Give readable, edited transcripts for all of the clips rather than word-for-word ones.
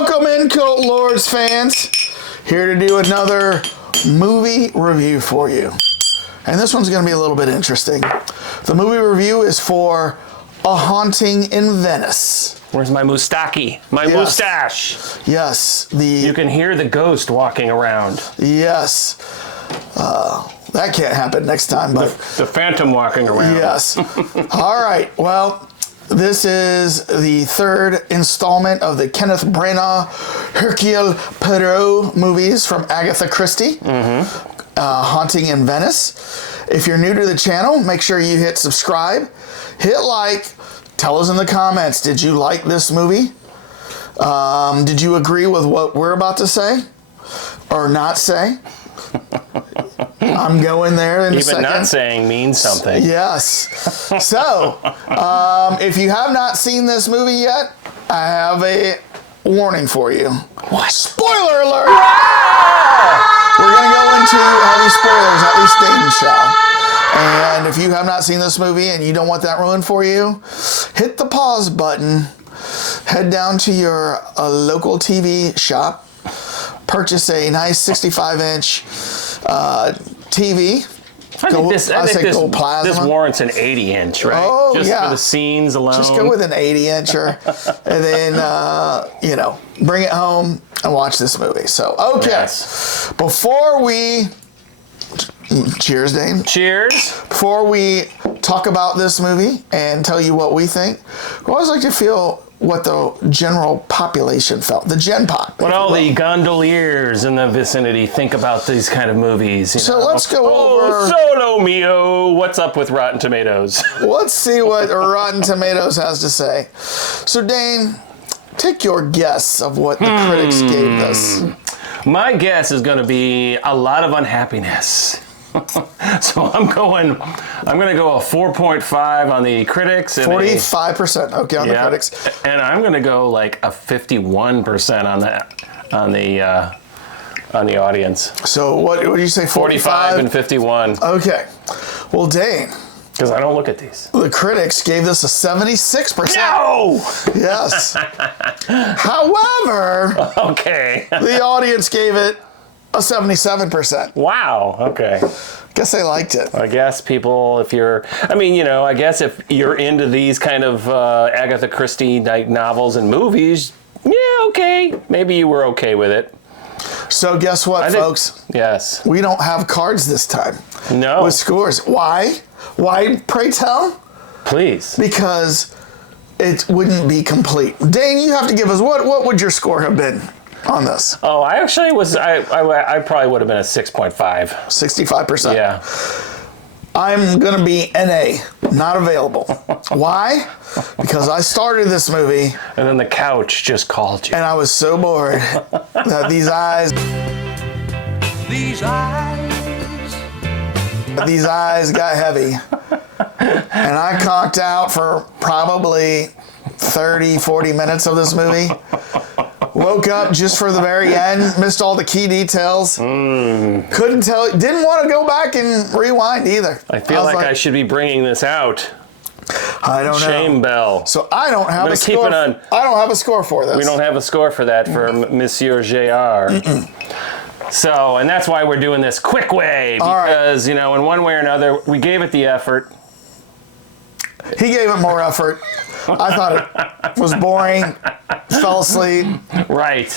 Welcome in, Cult Lords fans. Here to do another movie review for you. And this one's going to be a little bit interesting. The movie review is for A Haunting in Venice. Where's my moustache? My mustache. Yes. You can hear the ghost walking around. Yes. That can't happen next time, but... The phantom walking around. Yes. All right. Well, this is the third installment of the Kenneth Branagh Hercule Poirot movies from Agatha Christie. Haunting in Venice. If you're new to the channel, make sure you hit subscribe, hit like, tell us in the comments, did you like this movie? Did you agree with what we're about to say or not say? I'm going there in a second. Even not saying means something. Yes. So, if you have not seen this movie yet, I have a warning for you. What? Spoiler alert! We're going to go into heavy spoilers, at least Dayton shall. And if you have not seen this movie and you don't want that ruined for you, hit the pause button, head down to your local TV shop, purchase a nice 65-inch TV. I think this warrants an 80-inch, right? Oh, just yeah. for the scenes alone. Just go with an 80-incher and then, bring it home and watch this movie. So, okay. Yes. Before we... Cheers, Dane. Cheers. Before we talk about this movie and tell you what we think, we always like to feel what the general population felt, the gen pop. What all the gondoliers in the vicinity think about these kind of movies. So let's go over... Solo mio, what's up with Rotten Tomatoes? Let's see what Rotten Tomatoes has to say. So Dane, take your guess of what the critics gave this. My guess is going to be a lot of unhappiness. So I'm going to go a 4.5 on the critics. 45%, okay, on the critics. And I'm going to go like a 51% on the audience. So what did you say, 45 and 51. Okay. Well, Dane. Because I don't look at these. The critics gave this a 76%. No! Yes. However, okay. The audience gave it a 77%. Wow, okay. Guess they liked it. I guess people, I guess if you're into these kind of Agatha Christie novels and movies, yeah, okay. Maybe you were okay with it. So guess what, folks? Yes. We don't have cards this time. No. With scores. Why? Why, pray tell? Please. Because it wouldn't be complete. Dane, you have to give us, what would your score have been on this? Oh, I actually was, I probably would have been a 6.5. 65%? Yeah. I'm going to be NA, not available. Why? Because I started this movie. And then the couch just called you. And I was so bored that these eyes got heavy. And I conked out for probably 30, 40 minutes of this movie. Woke up just for the very end, missed all the key details. Couldn't tell, didn't want to go back and rewind either. I feel like I should be bringing this out. I don't know. Shame bell. So I don't have a score. I don't have a score for this. We don't have a score for that for Monsieur JR. So, and that's why we're doing this quick way, because, in one way or another, we gave it the effort. He gave it more effort. I thought it was boring. Fell asleep. Right.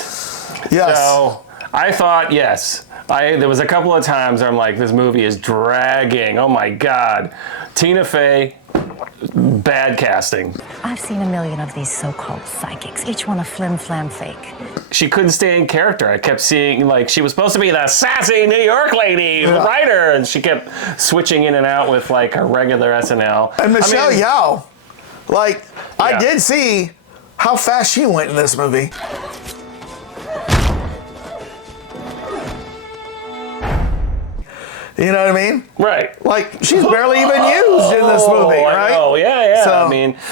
Yes. So, I thought, yes. There was a couple of times where I'm like, this movie is dragging. Oh my God. Tina Fey, bad casting. I've seen a million of these so-called psychics, each one a flim-flam fake. She couldn't stay in character. I kept seeing, she was supposed to be the sassy New York lady, the writer, and she kept switching in and out with, her regular SNL. And Michelle Yeoh, I did see how fast she went in this movie. You know what I mean? Right. She's barely even used in this movie, right? Oh, yeah. So,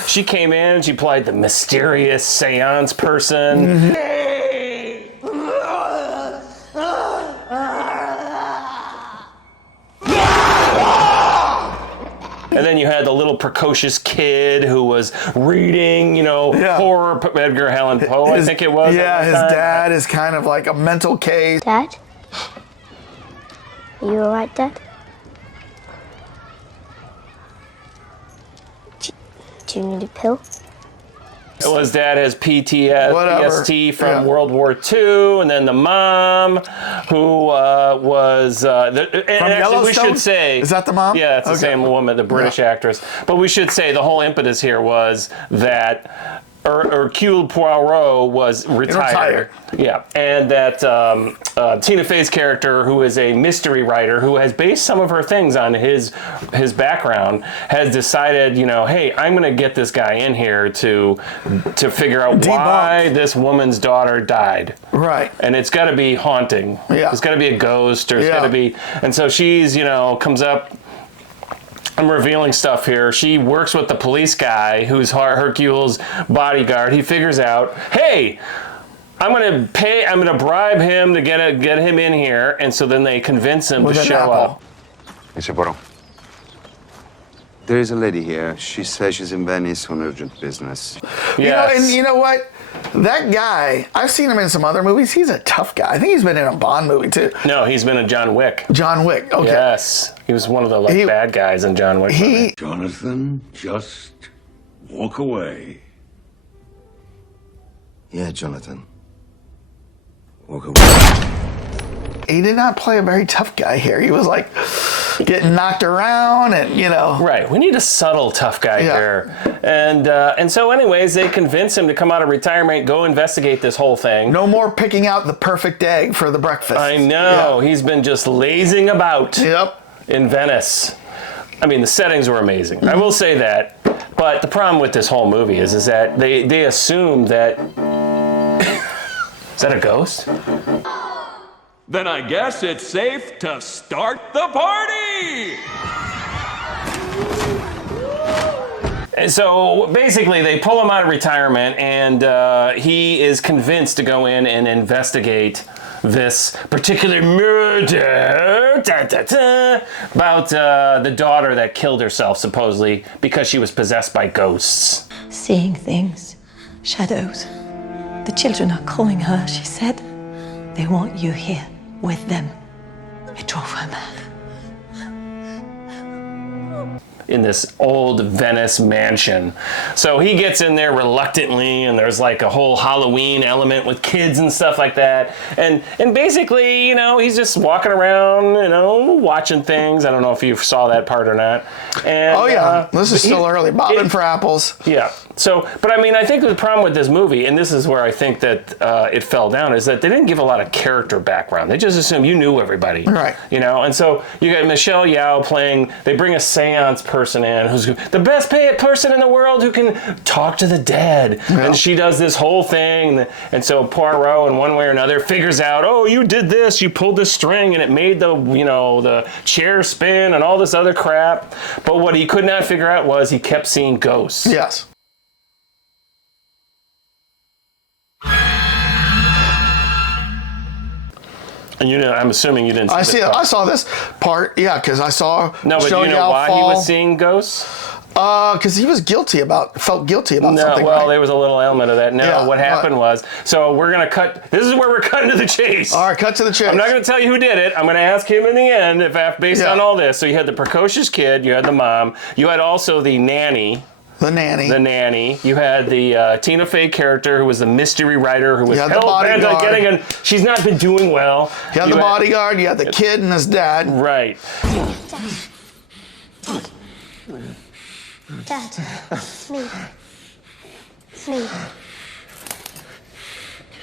she came in and she played the mysterious seance person. And then you had the little precocious kid who was reading, horror, Edgar Allan Poe, I think it was. Yeah, his dad is kind of like a mental case. Dad? Are you alright, Dad? Do you need a pill? Well, his dad has PTSD from World War II, and then the mom, who was from Yellowstone? We should say, is that the mom? Yeah, it's the same woman, the British actress. But we should say the whole impetus here was that Hercule Poirot was retired. Yeah, and that Tina Fey's character, who is a mystery writer, who has based some of her things on his background, has decided, hey, I'm going to get this guy in here to figure out why this woman's daughter died. Right. And it's got to be haunting. Yeah. It's got to be a ghost, or it's got to be, and so she's, comes up. I'm revealing stuff here. She works with the police guy who's Hercule's bodyguard. He figures out, hey, I'm gonna bribe him to get him in here, and so then they convince him to show up. Mr. Poirot, there is a lady here. She says she's in Venice on urgent business. Yes. And you know what? That guy, I've seen him in some other movies. He's a tough guy. I think he's been in a Bond movie too. No, he's been in John Wick. John Wick. Okay. Yes, he was one of the bad guys in John Wick. Jonathan, just walk away. Yeah, Jonathan. Walk away. He did not play a very tough guy here. He was like getting knocked around, and Right. We need a subtle tough guy here. And so, anyways, they convince him to come out of retirement, go investigate this whole thing. No more picking out the perfect egg for the breakfast. I know. Yeah. He's been just lazing about. Yep. In Venice. I mean, the settings were amazing. I will say that. But the problem with this whole movie is that they assume that. Is that a ghost? Then I guess it's safe to start the party! And so basically, they pull him out of retirement, and he is convinced to go in and investigate this particular murder about the daughter that killed herself, supposedly, because she was possessed by ghosts. Seeing things, shadows. The children are calling her, she said. They want you here with them. It drove her mad. In this old Venice mansion. So he gets in there reluctantly, and there's like a whole Halloween element with kids and stuff like that. And basically, he's just walking around, watching things. I don't know if you saw that part or not. And, this is still early. Bobbing for apples. Yeah. So, but I mean, I think the problem with this movie, and this is where I think that it fell down, is that they didn't give a lot of character background. They just assumed you knew everybody. Right. And so you got Michelle Yeoh playing, they bring a seance person in who's the best paid person in the world who can talk to the dead. Yeah. And she does this whole thing. And so Poirot, in one way or another, figures out, oh, you did this, you pulled this string, and it made the chair spin and all this other crap. But what he could not figure out was he kept seeing ghosts. Yes. And I'm assuming you didn't see this part. I saw this part, because I saw. No, but do you know why he was seeing ghosts? Because he was felt guilty about something. No, well, right? there was a little element of that. No, Yeah, what happened was, so we're going to cut, this is where we're cutting to the chase. All right, cut to the chase. I'm not going to tell you who did it. I'm going to ask him in the end, based on all this. So you had the precocious kid, you had the mom, you had also the nanny. The nanny. You had the Tina Fey character who was the mystery writer who was hell-bent on getting in. She's not been doing well. You had the bodyguard, you had the kid and his dad. Right. Dad, me.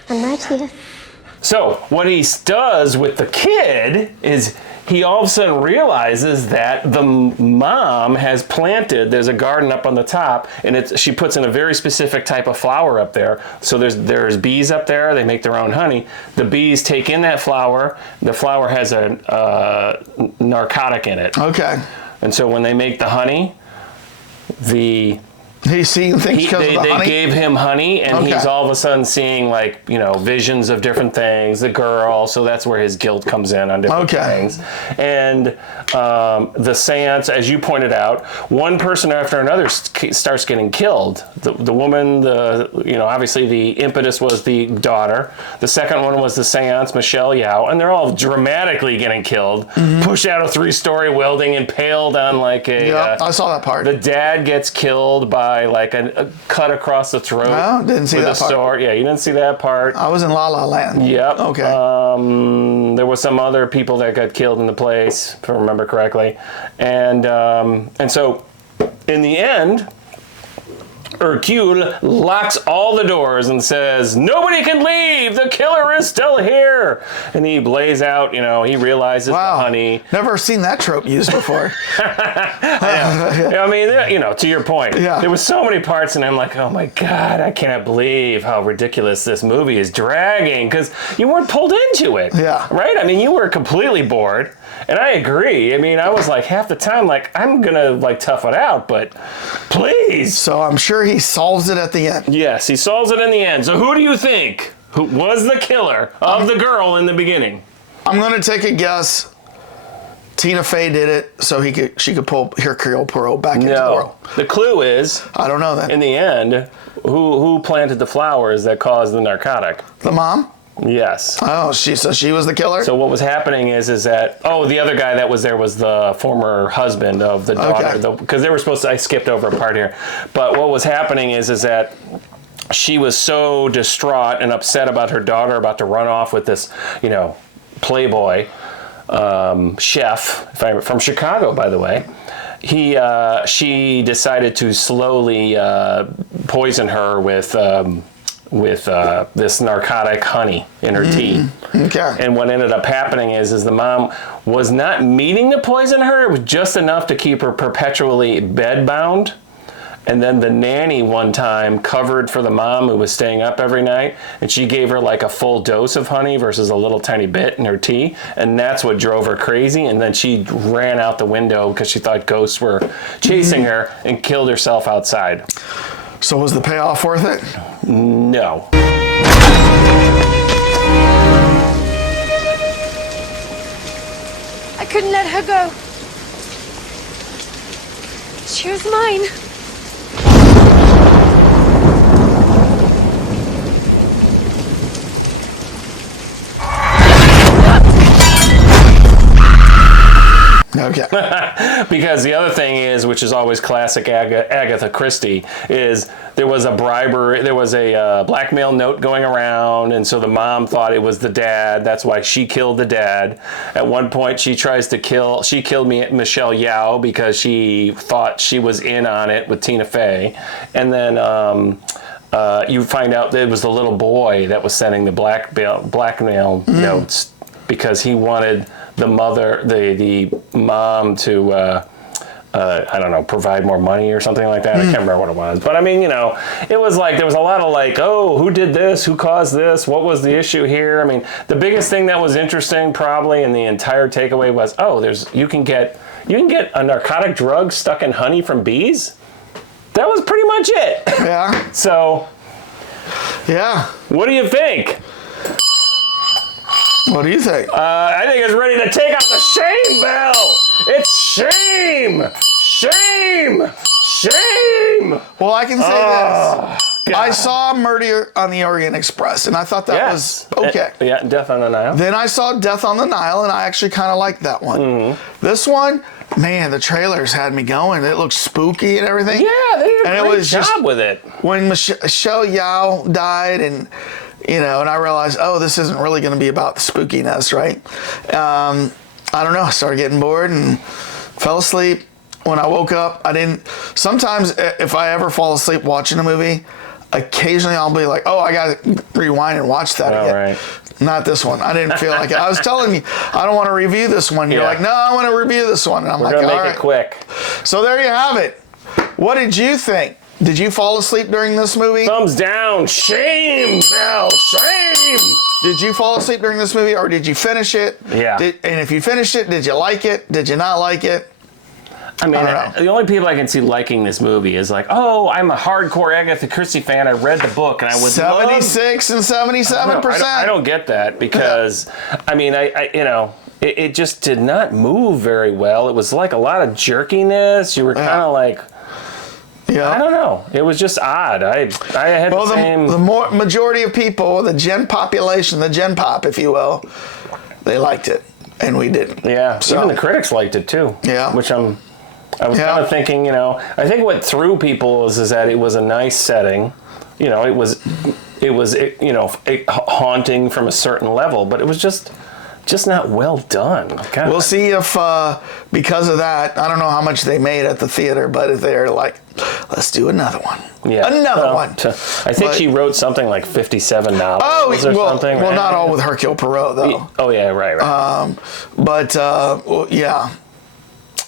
I'm right here. So what he does with the kid is he all of a sudden realizes that the mom has planted, there's a garden up on the top, and she puts in a very specific type of flower up there. So there's bees up there, they make their own honey. The bees take in that flower, the flower has a narcotic in it. Okay. And so when they make the honey, the He's seeing things because of the they honey? gave him honey, and Okay. he's all of a sudden seeing, like, you know, visions of different things, the girl, so that's where his guilt comes in on different things. And the seance, as you pointed out, one person after another starts getting killed. The woman, obviously the impetus was the daughter. The second one was the seance, Michelle Yao, and they're all dramatically getting killed, pushed out of 3-story building, impaled on like a... Yeah, I saw that part. The dad gets killed by like a cut across the throat. No, didn't see with that a part. sword. Yeah, you didn't see that part. I was in La La Land. Yep. Okay. There was some other people that got killed in the place, if I remember correctly, and so in the end, Hercule locks all the doors and says, "Nobody can leave. The killer is still here." And he blaze out. You know, he realizes the honey. Never seen that trope used before. I mean, you know, to your point, there was so many parts, and I'm like, oh my God, I can't believe how ridiculous this movie is dragging, because you weren't pulled into it. Yeah. Right? I mean, you were completely bored, and I agree. I mean, I was like half the time, like, I'm gonna like tough it out, but please. So I'm sure he solves it at the end. Yes, he solves it in the end. So who do you think who was the killer of the girl in the beginning? I'm gonna take a guess. Tina Fey did it so she could pull Hercule Poirot back into the world. The clue is, I don't know that. in the end, who planted the flowers that caused the narcotic? The mom? Yes. Oh, so she was the killer? So what was happening is that, the other guy that was there was the former husband of the daughter. Because they were supposed to, I skipped over a part here. But what was happening is that she was so distraught and upset about her daughter about to run off with this, you know, playboy chef from Chicago, by the way. She decided to slowly poison her with this narcotic honey in her tea. Okay. And what ended up happening is the mom was not meaning to poison her. It was just enough to keep her perpetually bedbound. And then the nanny one time covered for the mom who was staying up every night, and she gave her like a full dose of honey versus a little tiny bit in her tea, and that's what drove her crazy. And then she ran out the window because she thought ghosts were chasing her and killed herself outside. So was the payoff worth it? No. I couldn't let her go. She was mine. Okay. Because the other thing is, which is always classic Agatha Christie, is there was a bribery, there was a blackmail note going around, and so the mom thought it was the dad. That's why she killed the dad. At one point, she killed Michelle Yao because she thought she was in on it with Tina Fey. And then you find out that it was the little boy that was sending the blackmail notes because he wanted the mom to, I don't know, provide more money or something like that. I can't remember what it was. But I mean, you know, it was like, there was a lot of like, oh, who did this? Who caused this? What was the issue here? I mean, the biggest thing that was interesting probably in the entire takeaway was, you can get a narcotic drug stuck in honey from bees. That was pretty much it. Yeah. So, yeah. What do you think? What do you think? I think it's ready to take out the shame bell. It's shame, shame, shame. Well, I can say this. God. I saw Murder on the Orient Express, and I thought that was okay. Yeah, Death on the Nile. Then I saw Death on the Nile, and I actually kind of liked that one. This one, man, the trailers had me going. It looked spooky and everything. Yeah, they did a great job with it. When Michelle Yao died, and and I realized, this isn't really going to be about the spookiness, right? I don't know. I started getting bored and fell asleep. When I woke up, sometimes if I ever fall asleep watching a movie, occasionally I'll be like, I got to rewind and watch that again. Right. Not this one. I didn't feel like it. I was telling you, I don't want to review this one. You're like, no, I want to review this one. And I'm We're like, gonna all make right. it quick. So there you have it. What did you think? Did you fall asleep during this movie? Thumbs down. Shame, Bell. Shame. Did you fall asleep during this movie, or did you finish it? Yeah. And if you finished it, did you like it? Did you not like it? I mean, I don't know. the only people I can see liking this movie is like, oh, I'm a hardcore Agatha Christie fan. I read the book and I would 76 and 77%. I don't get that because, I mean, it just did not move very well. It was like a lot of jerkiness. You were kind of like, I don't know. It was just odd. I had the same. The majority of people, the gen population, the gen pop, if you will, they liked it, and we didn't. Yeah, So, even the critics liked it too. Yeah. Which I was kind of thinking, I think what threw people is that it was a nice setting. It was haunting from a certain level, but it was just not well done. God. We'll see if, because of that, I don't know how much they made at the theater, but if they're like, let's do another one. Yeah. Another one. I think she wrote something like 57 novels or something. Well, not all with Hercule Poirot, though. Oh, yeah, right. But yeah.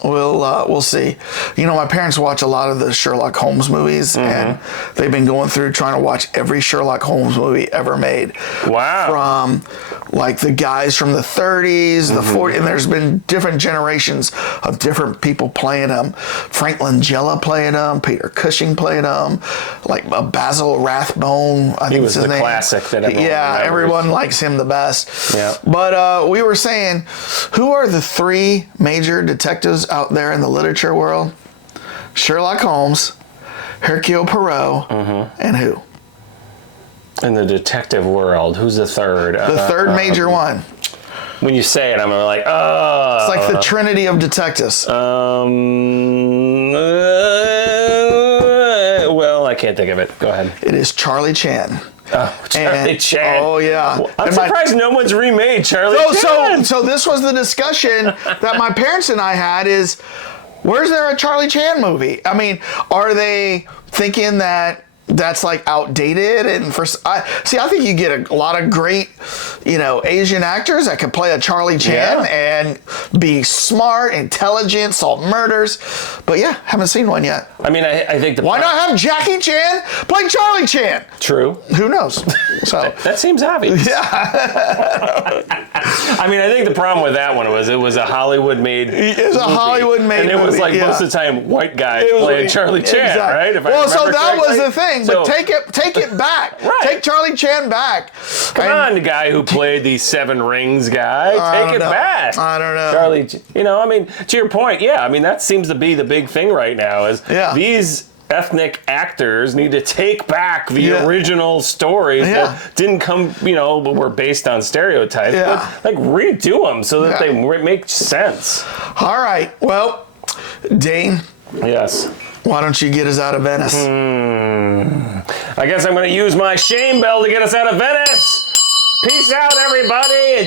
We'll see. My parents watch a lot of the Sherlock Holmes movies, and they've been going through trying to watch every Sherlock Holmes movie ever made. Wow. From like the guys from the 30s, the 40s, and there's been different generations of different people playing them. Frank Langella playing them, Peter Cushing playing them, like Basil Rathbone. I think he was his the name. Classic that everyone remembers. Everyone likes him the best. Yeah. But we were saying, who are the three major detectives out there in the literature world? Sherlock Holmes, Hercule Poirot, and who? In the detective world, who's the third? The third major one. When you say it, I'm like, oh. It's like the Trinity of detectives. Well, I can't think of it. Go ahead. It is Charlie Chan. Charlie Chan. Oh, yeah. Well, I'm surprised no one's remade Charlie Chan. So this was the discussion that my parents and I had is, where's there a Charlie Chan movie? I mean, are they thinking that that's like outdated? And I think you get a lot of great, Asian actors that could play a Charlie Chan and be smart, intelligent, solve murders. But haven't seen one yet. I mean, I think why not have Jackie Chan play Charlie Chan? True. Who knows? So that seems obvious. Yeah. I mean, I think the problem with that one was it was a Hollywood-made. It was a Hollywood-made movie. And it was like most of the time white guys playing Charlie Chan, right? So that was the thing. But take it back. Right. Take Charlie Chan back. Come on, the guy who played the Seven Rings guy. Take it back. I don't know. Charlie, I mean, to your point, I mean, that seems to be the big thing right now is these ethnic actors need to take back the original stories that didn't come, were based on stereotypes, but like redo them so that they make sense. All right. Well, Dane. Yes. Why don't you get us out of Venice? I guess I'm going to use my shame bell to get us out of Venice. Peace out, everybody.